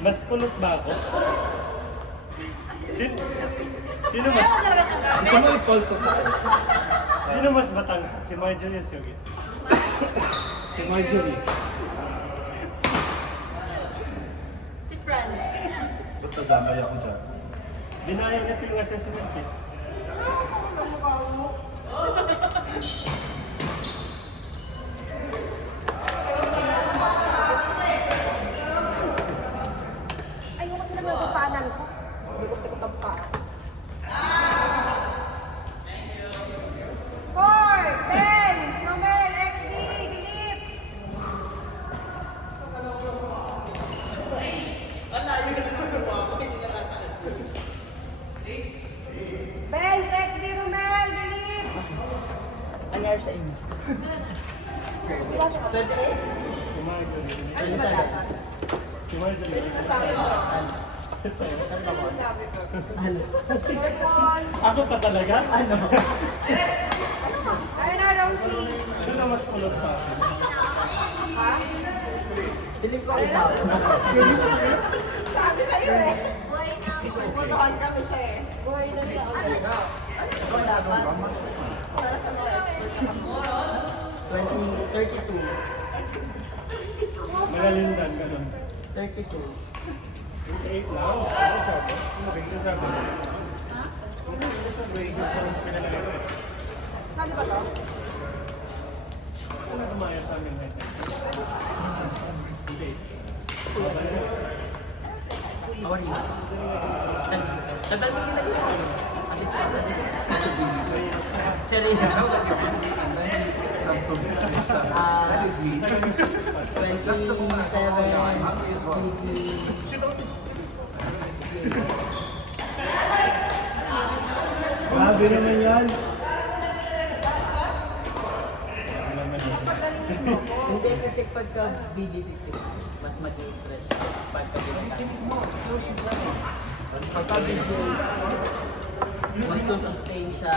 Mas kulot ba ako? Sino mas? Gusto mo i-poll ko sa akin? Sino mas batang? Si Marjorie o si Yogi? Si Marjorie. Si Franz. Ba't nadamay ako dyan? Dinaya niya ito yung assessment eh. Ayoko sila naman sa paanan ko. Likot-likot ang paa. Four! Benz! Romel! XD! Dilip! Benz! XD! Romel! Dilip! Anyari sa inyo? Si Marjorie. Ano ba dapat? Si Marjorie. Ano? Ako pa talaga? Ano? Ano na, Rosie? Sino mas kulot sa akin? Ha? Dilim ko ikaw. Sabi sa'yo eh. Butuhan kami siya eh. Buhay na siya. Wala pa. Para sa mga 32. Magalindan, ganun. 32. 8 lang. Ano sabi? Saan ba to? Ano kumaya sa amin? Hindi. How are you? Tatal mo ginagawa ko. Ate Cherry. That is me. 27, Grabe naman yan. Hindi kasi pagka BG66, mas mag-i-stretch pagka binatang. Pagka BG, magsusustain siya.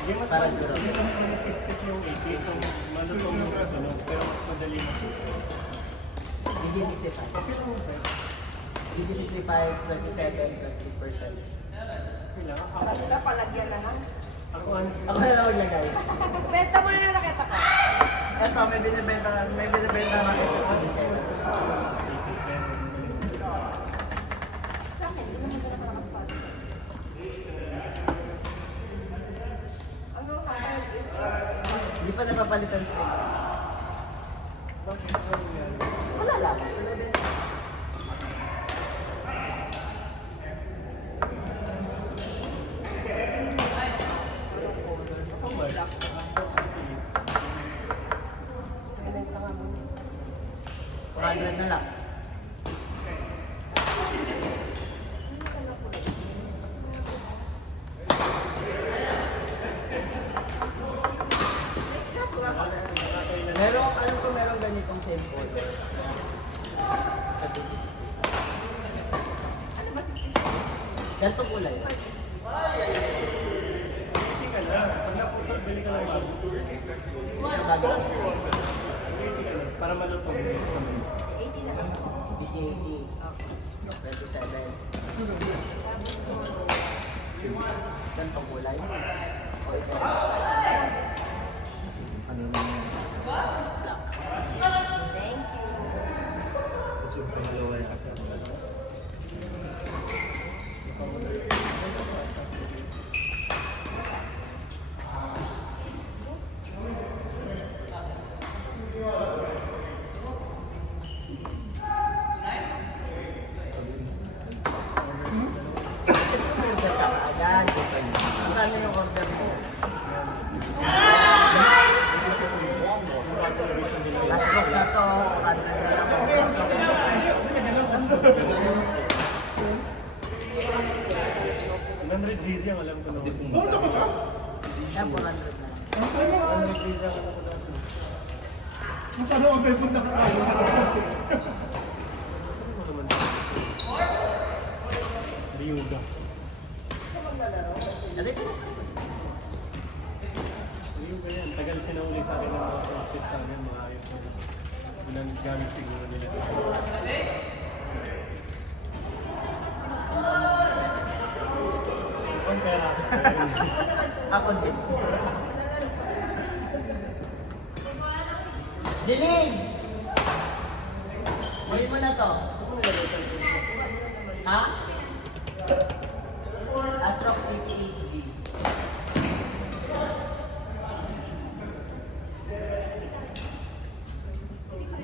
Hindi mas Parang gano'n. Hindi mas manipis yung 80. So, malutong yung ano. Pero mas madali na. BG65. BG65, 27 plus 3%. Kailangan ako. Basta palagyan na lang. Ako ano. Ako na lang maglagay. Benta mo na yung nakita ko. Eto, may binibenta na ito sa December. Sa akin, hindi naman talaga nakaspot. Ano ka? Hindi pa napapalitan sa wala lang. Benta nga mo. 400 na lang. Meron, alam ko meron ganitong sample. Sa BGC. Ano ba si Ganito kulay. Hindi ka na. Pag naputol, bili ka lang ito. Para malutong. 80 na lang? BG80. 27. Ganito kulay. O ito. Ano yung black. Thank you. Tapos yung pangalawa yung kasama. Order ka kaagad. Magkano yung order mo? Last box na to. 400 na lang. $100 ang alam ko na. Kaya 400 na lang. $100 ang alam ko na. Magkano ang Facebook na kakalo? Ryuga. Alay ko na sa uli sa akin ng mga practice sa akin, mga ayos na ginagamit siguro nila. Kaya Ako din. Diling! Buhay mo na to. Ha? Asrox 88Z.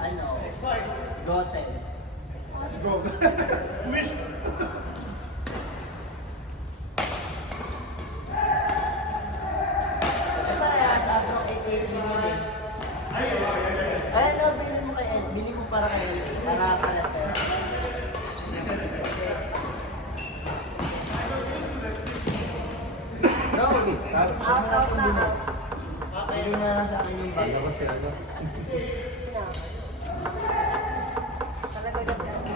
Ano? Gosen. Go. Wish. Ito parehas, Asrox 88Z din. Ay, ano, bilhin mo kay Ed. Bilhin mo para kay Ed. Para sa'yo. Rose, out na. Hindi na lang sa akin yung bag. Ako si ano? Talaga kasi ano.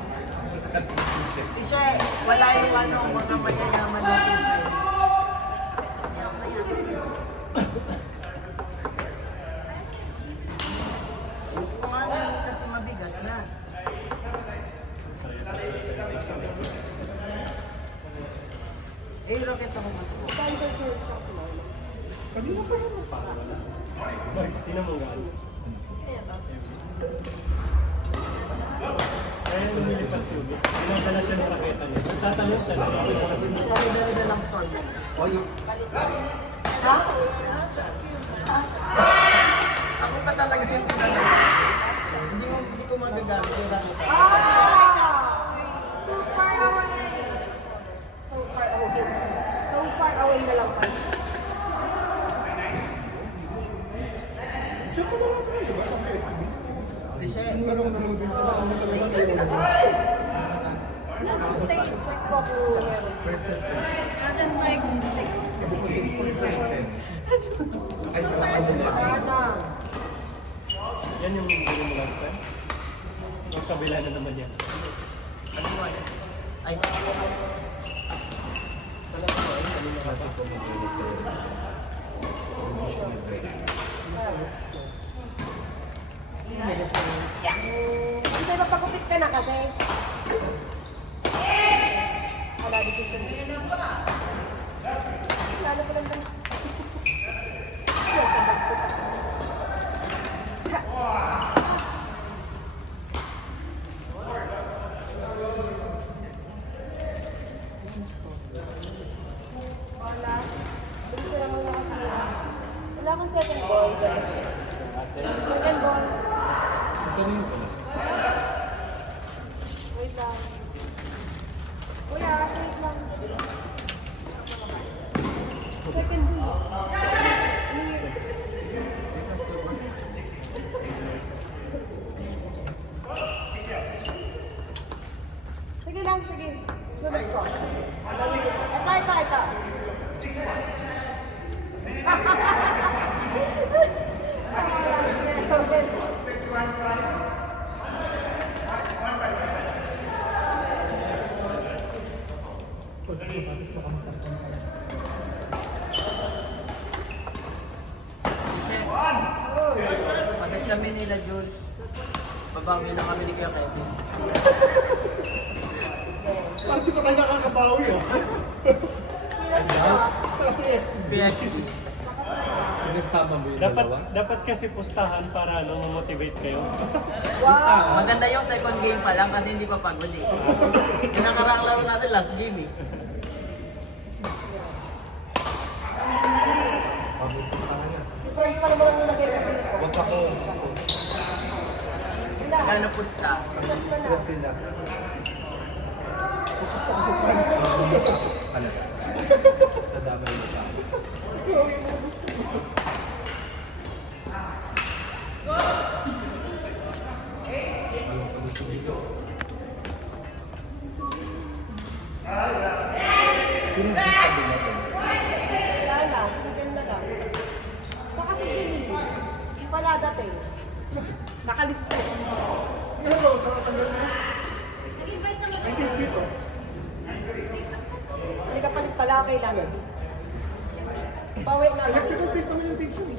Tisha, wala yung ano, mga mayayaman natin. Gusto nga na kasi mabigat na. Eh, rocket ako masuko. Cancel si Chuck si Mama. Tingnan mo gaano. Ayan ba? Kaya lumilipad si Ubi. Pinadala siya ng raketa niya. Nagtatanong siya. Dali-dali lang store mo. O yung... Ha? Ako pa talaga yung sinanay. Hindi ko magagamit yung raketa. So far away. So far away. So far away na lang pa. Siya ko na lang sila, di ba? Sa XB. Tisha, Marunong na lang din. Tadaan mo talaga tayo na sila. Stay quick po ako meron. First set sir. Just like, First set. Ay, talaga sila. Ana. Yan yung bili mo last time. Yung kabila na naman yan. ano mo yan? Ay, Kasi mapagupit ka na kasi. Wala decision. Lalo ko lang lang. Sabag ko pa. Wala. Bilis ko lang muna kasi. Wala kang second ball. Second ball. Isa rin mo pala. Wait lang. Kuya, wait lang. Second ball. Sige lang, sige. Sunod ko. Ito. Tisha, kasi kami nila Jules. Babawi na kami ni Kuya Kevin. Parang di pa tayo nakakabawi, oh. Sino sino? Saka si XB. Kuya Chubby. Pinagsama mo yung Dapat kasi pustahan para ano, ma-motivate kayo. Maganda yung second game pa lang kasi hindi pa pagod eh. Yung nakaraang laro natin last game eh. Friends pa naman ang nilagay ko. Huwag ako. Wala. Gano'n pusta. Stress sila. Gusto ko si Franz. Ano? Nadamay mo pa. Sino ang sabi natin? Wala na, sinigyan na lang. So kasi Jenny, yung pala dati, nakalisto. Ano ba? Sa tanggal na? Ay, dito. Hindi ka palit pala, okay lang. Bawi na lang. Electrical tape naman yung tape yun.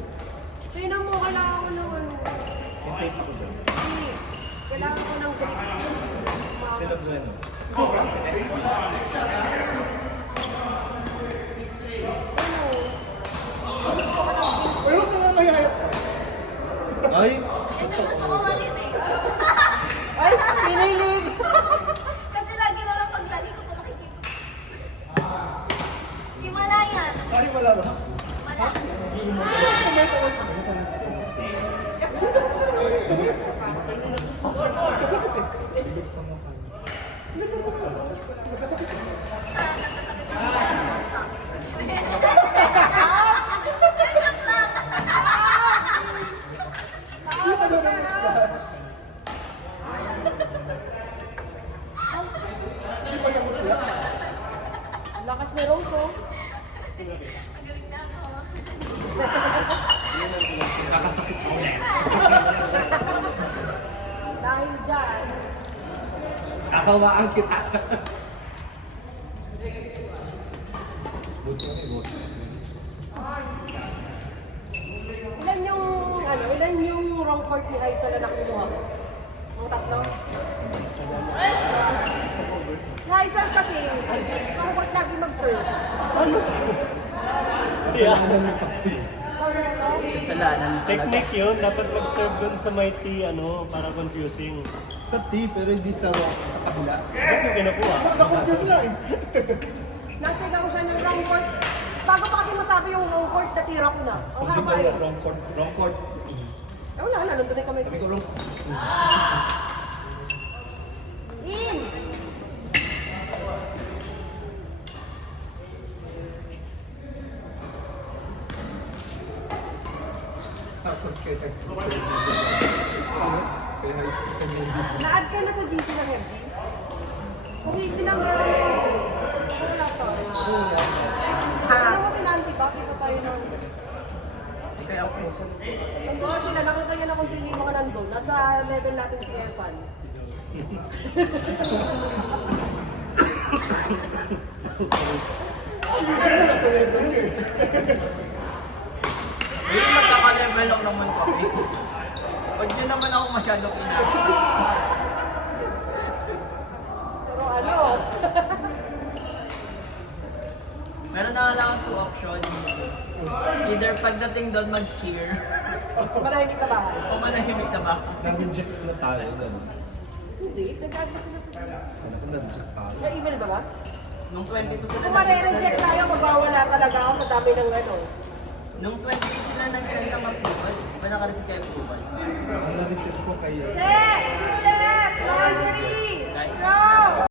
Tingnan mo, kailangan ko ng ano. Yung tape ako doon. Hindi. Kailangan ko ng grip. Sila Bueno. Pero sa mga mayayat ka. Ay! Ito gusto ko marinig. Ay, pinilig! Kasi lagi na lang pag lagi ko ito nakikita. Himalayan. Ay, wala ba? Wala. Comment ako sa Kasakit eh. Nagkasakit eh. Nagkasakit na ako. Hindi pa daw naman. Hindi pa naman pula. Ang lakas ni Rose, oh. Magaling na ako. Kakasakit ko. Dahil dyan. Kakawaan kita. Buti kami, boss. Ilan yung wrong court ni Raisa na nakuha mo? Ang tatlo? Si Haisal kasi, wrong court lagi mag-serve. Kasalanan ng patuloy. Kasalanan talaga. Technique yun, dapat mag-serve dun sa may T, para confusing. Sa T, pero hindi sa kabila. Bakit mo kinukuha? Na-confuse na eh. Nasigaw siya ng wrong court. Bago pa kasi masabi yung wrong court, natira ko na. Ang haba eh. Wrong court. Wrong court. Eh wala, nandun na kami. Sabi ko wrong. In! Tapos kaya taxi. Kaya high school ka na hindi. Na-add ka na sa GC ng FG? Kasi sinanggal mo. Wala to. Ano mo si Nancy ba? Di ba tayo nang... Kaya ako. Nandun sila, nakita niya na kung sino yung mga nandun. Nasa level natin si Erfan. Sige na sa level niyo eh. Hindi magkaka-level up naman kami. Huwag niyo naman ako masyado pinag. Pero ano? Meron na lang ang two option. Either pagdating doon mag-cheer Marahimik sa bahay. o manahimik sa bahay. Nag-inject na tayo. Ganun. Hindi, nag-add na sila sa GC. Nag-inject tayo. May email ba ba? Nung 20 po sila Kung mare-reject tayo, magbawala talaga ako sa dami ng ano. Nung 20 sila nag-send ng approval, di ba naka-receive kayo approval? Ang na-receive ko kayo. Che!